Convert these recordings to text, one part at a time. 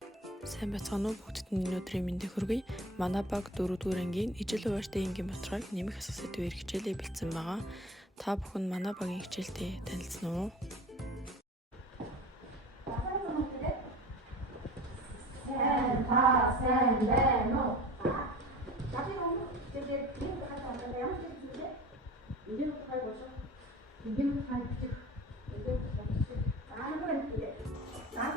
Сайн байцгаана уу бүгдд нь өнөөдрийн мэндийг хүргэе. Манай баг 4-р ангийн ижил хуваартай энгийн бодлогыг нэмэх асар сэдвээр хичээлээ бэлдсэн байгаа. Та бүхэн манай багийн хичээлтэй танилцсан уу?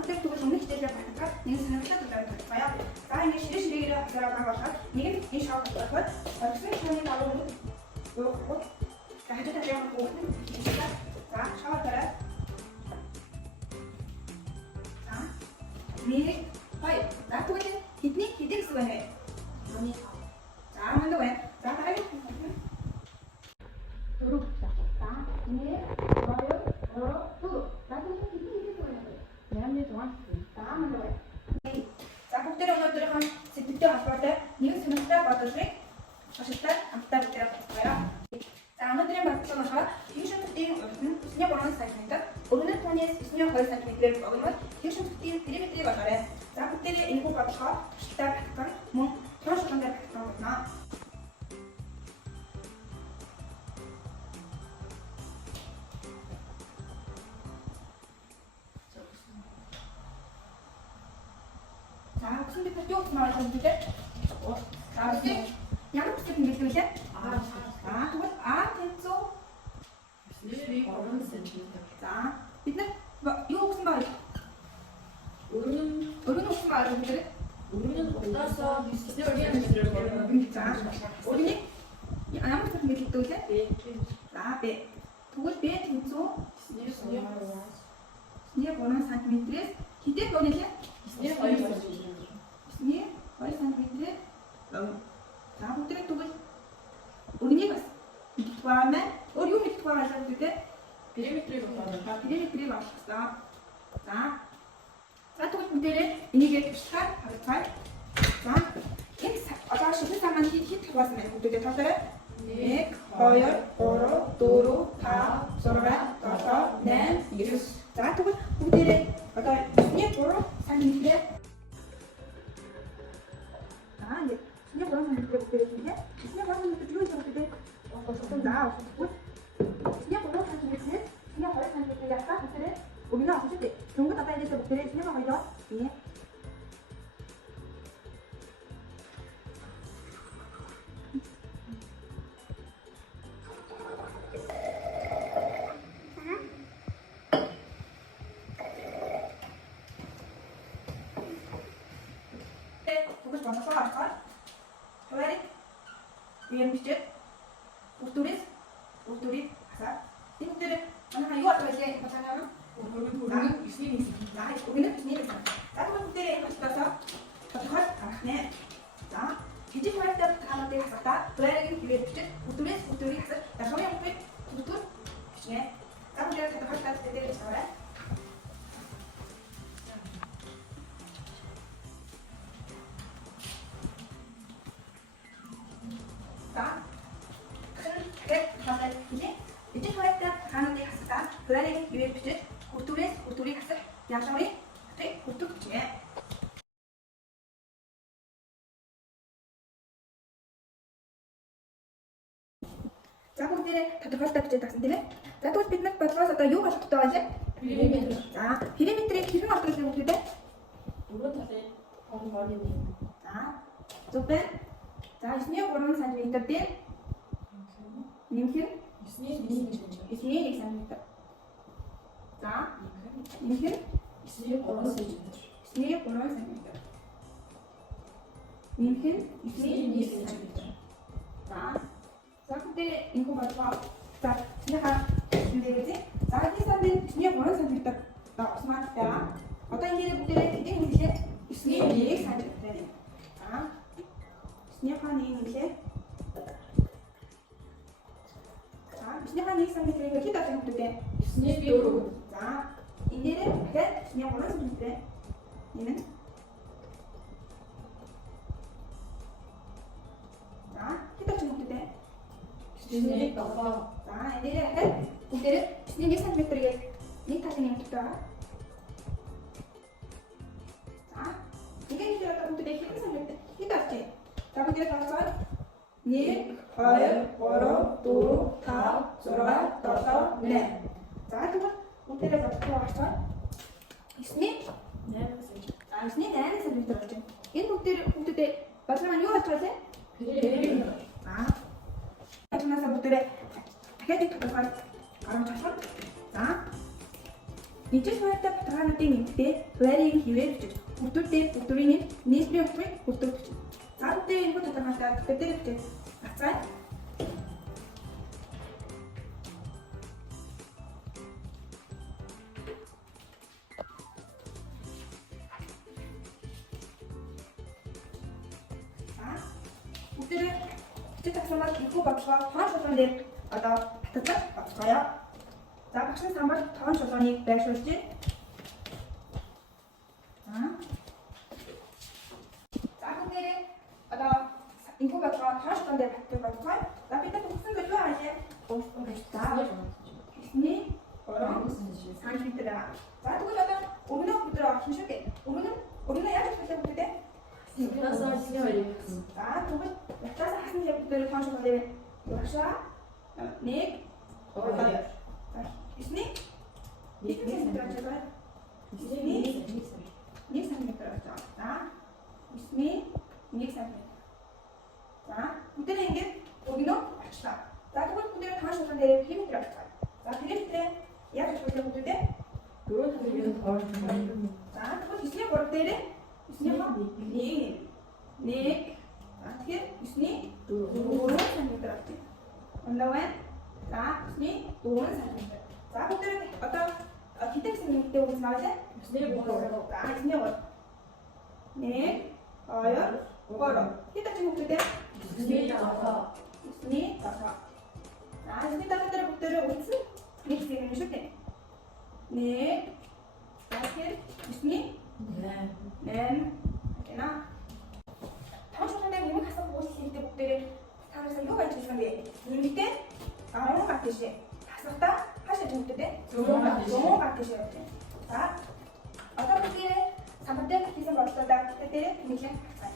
Бүгд тэгвэл өмнөх хичээлээр баталгаад нэг сонирхолтой зүйлээр татгая. За ингэ ширээ хасараа болгоход нэг нь энэ шоу болгоход орчин шоуны дагуу юу за хажуу талын бүгд нь за шоу дараа за нэг хай за тэгвэл хэдний хэдий гэсэн байна вэ? Миний за манд байна. За дараагийн дөрөв за нэг хоёр дөрөв за тэгвэл хэдний хэдий гэсэн байна вэ? Ямны дугаар таамаг бай. За бүгдээ өнөөдрийнхэн сэтгэлтэй холбоотой нэг сонирхолтой бодлогыг ашиглаад хамтдаа бүгдээ бодгоё. За өнөөдрийн бодлого нь фьюжн төвийн урд нь 9.3 см, өргөнөд тоньёс 9.2 см богино фьюжн төвийн периметрийг олоорой. За бүгдээ энэ бүх бодлогоо ашиглаад батгах мөн тоош шугамдаар батгах болно. За өгсөн бид юу гэсэн байгаа юм бэ? За үгүй ямар бүсэд ингэдэг вэ? Тэгвэл тэнцүү 9.3 см. За бид нар юу гэсэн байгаа юм? Өргөн өгсөн байгаа юм дээр өргөн утаасаа 9.2 см. За өргөний ямар бүсэд ингэдэг вэ? За Б. Тэгвэл Б тэнцүү 9.3 см-ээс хэдий богино лээ? 9.2 см. 2 см. За бүгдээ тэгвэл өргөнийг бас мэддэг байгаа мэн. Өөр юу мэддэг байгаа л үү те? Периметрийг олох. Периметрийг олох. За тэгвэл бүгдээ энийгээ төвшөхөөр харилцгаая. За энэ одоо шилэн цагаан хэд хаваасан байна бүгдээ тоолоорой. 1 2 3 4 5 6 7 8 9. За тэгвэл бүгдээ одоо 9.3 см. Ini orang yang berbeda dia. Ini orang yang berbeda juga berbeda. Waktu itu dah, waktu ini orang yang berbeda. Ini orang yang berbeda apa? Berbeda. Udah aku sih. Tunggu tapi dia berbeda. Ini apa itu? Ini. Tunggu sebentar apa? Kembali, biar misjid, urturis, asal. Ini urturis, mana kayu atau aja macam apa? Urturis, ini, nah, urturis ini macam. Tapi urturis masih basah, terus karena, nah, jadi kalau kita kalau kita kata, boleh lagi biar misjid, urturis asal. Dan kalau yang pun urtur, ini, kamu jangan kata kita sekarang. Berani ibu pijat, urturis hasil yang sama ini, tapi urut kecilnya. За бүгдээ тодорхойлолтой бичиж тагсан тийм ээ. За тэгвэл бид нар бодлогоос одоо юу болох вэ гэж? Периметр. За периметрийг хэрхэн олох вэ бүгдээ? Дөрөв талын хооронд нэг. За зөв байна. За 9.3 см дээр нэмэх нь 9.1 см. За нэмэх нь 9.3 см. 9.3 см. Нэмэх нь 9.1 см. За бүгдээ энэ хүн бодлоо. За яхаа хэлээгүй. За энэ сандын 9.3 см давсмаар байгаа. Одоо ингээд бүгдээ эдийн хэлээ 9.1 см байна. За 9.1 хэлээ. За 9.1 см-ийг хэд авах юм бэ? 9.4. За энэ дээр дахиад 9.3 см байна. Энэ за хэд авах юм бэ? 9.7. За энэ дээр дахиад бүгдээ 9.1 см-ийг нэг талын нэмэлт байгаа. За бүгдээ хэдэн сантиметр хэд авчи? За бүгдээ тооцоо. 1 2 3 4 5 6 7 8. За тэгвэл бүгдээ бодох авчаа. 9-ний 8 см. За 9-ний 8 см болж байна. Энэ бүгдээ бодлого нь юу болж байна вэ? Батнаас бүгдээ дахиад их тодорхой гаргаж авах. За ижил хуйтай баталгаануудын нэмтээ хуваарийг хിവэр бичиж бүрдүүрийн нийслэлийн утгыг бүрдүүр бичиж. За бүгдээ энэ тодорхойлолтоо бүтээр бичиж. Ацгай. Бүгдээ чиг асуулт ихүү бодлого тоон шулуун дээр одоо баталгаж бодлогоё. За багш нар самбар тоон шулууныг байршуулж байна. За бүгдээ одоо ихүү бодлого тоон шулуун дээр баталгаж бодлогоё. За бид нар бүгсэн зүйл юу аашаа? За 9-ний 3 см. За тэгвэл одоо өмнө өдөр авсан шүү дээ. Өмнө яаж хэлэх вэ бүгдээ? За тэгвэл ятаас хасны хэвээр тоон шулуун дээр явашаа. 1 2 9-ний 1 см авчаа. 9-ний 1 см авчаа. За 9-ний 1 см. За бүгдээ ингэж өгнө авчлаа. За тэгвэл бүгдээ тоон шулуун дээр хэмэтрэ авчаа. За тэрэгтэй яаж хэлэх вэ бүгдээ? 4 см тоон шулуун. За тэгвэл 9-ний 3 дээр 9-ний 1 за тэгэхээр 9-ний 4 см авчаа. Ондаван за 9-ний 4 см. За бүгдээ одоо хэдэн сантиметр өгсөн аваа? 9-ний 3. За 9-ний 3. 1 2 3. Хэдэн ч бүгдээ? 9-ний 5. 9-ний 5. За 9-ний 5 дээр бүгдээ өгсөн. Нэг хэсэг юм шүү дээ. 1 за тэгэхээр 9-ний 8. Тэна. Тоон шулуун дээр нэмэх асах үүсэл хийхдээ бүгдээ танаасаа юу байж хэлсэн бэ? Нэмэгтэй 10 гат тийш. Асахтаа хаашаа төвдөө? 100 гат тийш явж байна. За одоо бүгдээ самбар дээр хийсэн бодлоодаа бүгдээ нэлээд хацгаа.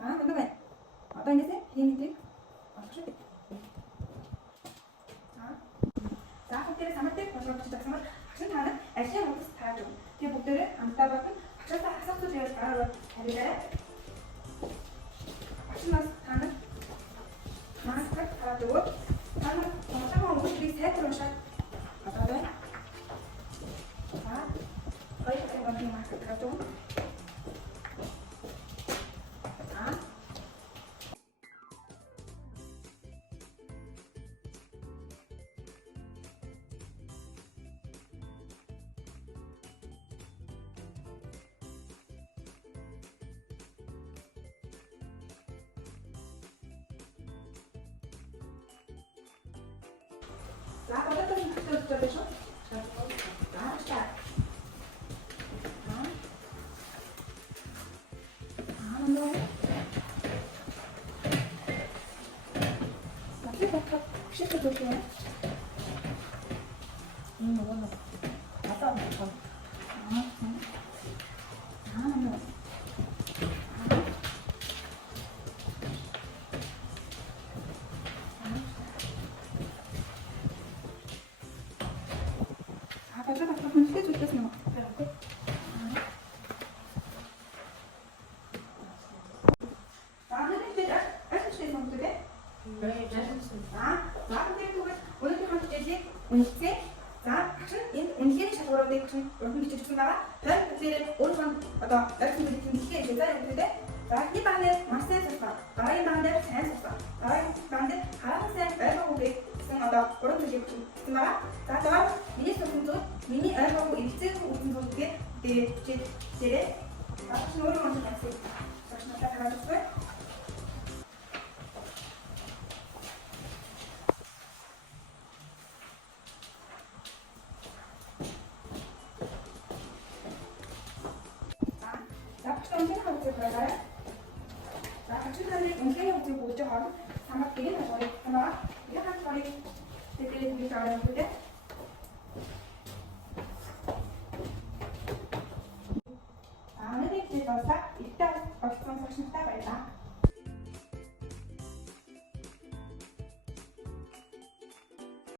Ano ba? Apa ini sih? Ini apa sih? За бүгдээ самбар дээр бодлого бичиж авсан бол багш нар ажлын хуудас тааж өгнө. Тэгээ бүгдээ хамтаа батан багшаасаа асуух зүйл гараад харьяарай. Багш нас танаа маскар тааж өгөөд танаа бодлогын өгүүлбэрийг сайхан уншаад одоо байна. За хоёрын бодлогын маскар тааж өгнө. За одоо энэ хөтөлбөр шүү. За стart. Нөө. Сахи бохоо шийдэж өгөх юм. Нөө. Одоо бохоо. Нөө. Үнэлцээ. За багш энэ үнэлгээний шалгууруудыг багш уран бичигдсэн байгаа. Тэр бүгдээр өөрөөр одоо ойлгох зүйлийг хэлхээ шүү дээ. За эхний баг дээр маш сайн сурсан. Дараагийн баг дээр сайн сурсан. Дараагийн баг дээр хараахан сайн ойлгоогүй гэсэн одоо уран зүйлийг бичигдсэн байгаа. За дараа миний сурсан зүйл миний ойлгоогүй эвцэн үгэн зүйлгээ дээрээ дээрээ багш өөрөө уншиж авсан. Багш надад хараад өгсөн. За, ачааллыг үнэлгээний үгийг өгж байгаа самбар гэрээ хаврыг санаа. Гэрээ хаврыг явуулъя. Нэг нэг дуусаа